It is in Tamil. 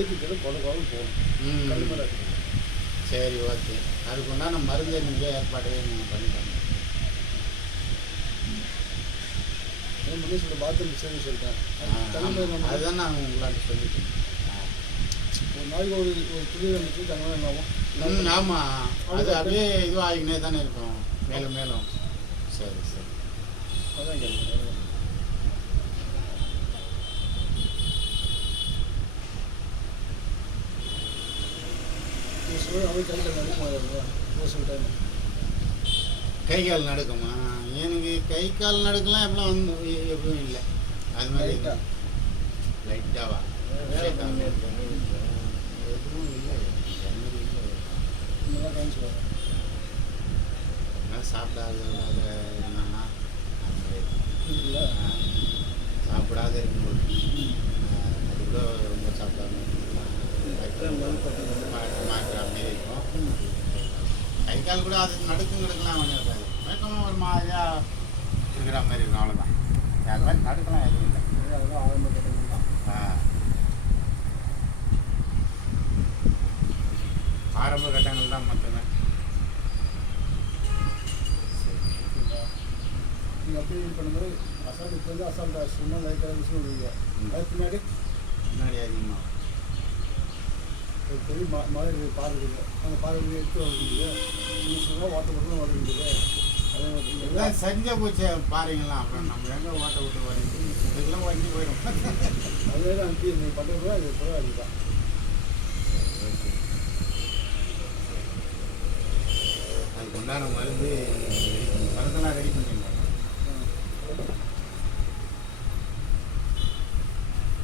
வயிற்றுக்கு கொலை கொலை போகணும். சரி ஓகே. அதுக்கு உண்டான மருந்தை நீங்கள் ஏற்பாடு நீங்கள் பண்ணிட்டாங்க பாத்ரூம் சேர்ந்து சொல்லிட்டேன். அதுதான் நான் சொல்லிட்டேன். ஒரு நாளைக்கு ஒரு ஒரு துணி வந்துச்சு என்ன ஆகும் ம் ஆமாம் அது அப்படியே இதுவும் ஆகிக்கினே தானே இருக்கும். மேலும் மேலும். சரி சரி. அதான் கேட்குறேன் கை கால் நடுக்குமா? எனக்கு கை கால் நடுக்கலாம் எப்பலாம் வந்து எப்பவும் இல்லை. அது மாதிரி லைட்டா? லைட்டாவா எதுவும் இல்லை. சாப்பிடாத என்னன்னா சாப்பிடாத இருக்கும்போது. அது கூட ரொம்ப சாப்பிடாம மாற்றுற மாதிரி இருக்கும் ம். கை கால் கூட அது நடுக்கும் கிடக்கலாம் ஒன்றும் இருக்காது. மயக்கம் ஒரு மாதிரியாக இருக்கிற மாதிரி இருக்கும் அவ்வளோதான் அது மாதிரி நடுக்கலாம் எதுவும் இல்லை. அதெல்லாம் ஆரம்ப கட்டணம் தான் ஆ. ஆரம்ப கட்டங்கள் தான் மட்டுமே நீங்கள் அப்படி இது பண்ணும்போது அசால்ட் இப்போ வந்து அசால்ட் சும்மா லைட்டாக மிஷின் விடுவீங்க. அதுக்கு முன்னாடி முன்னாடி அதிகமாக பெரிய ம மழை இருக்குது அந்த வந்து எடுத்து சின்ன சின்ன வாட்டர் மட்டும் அதே மாதிரி எல்லாம் செஞ்ச போச்சு பாருங்களாம் அப்புறம் நம்ம எங்கே ஓட்ட விட்டு வரீங்க இதுக்கெல்லாம் வண்டி போயிடும். அதே தான் அனுப்பி நீங்கள் பண்ணுறது அது கூட அதுதான். அதுக்கு உண்டான மருந்து மருந்தெல்லாம் ரெடி பண்ணிட்டீங்களா ஆ.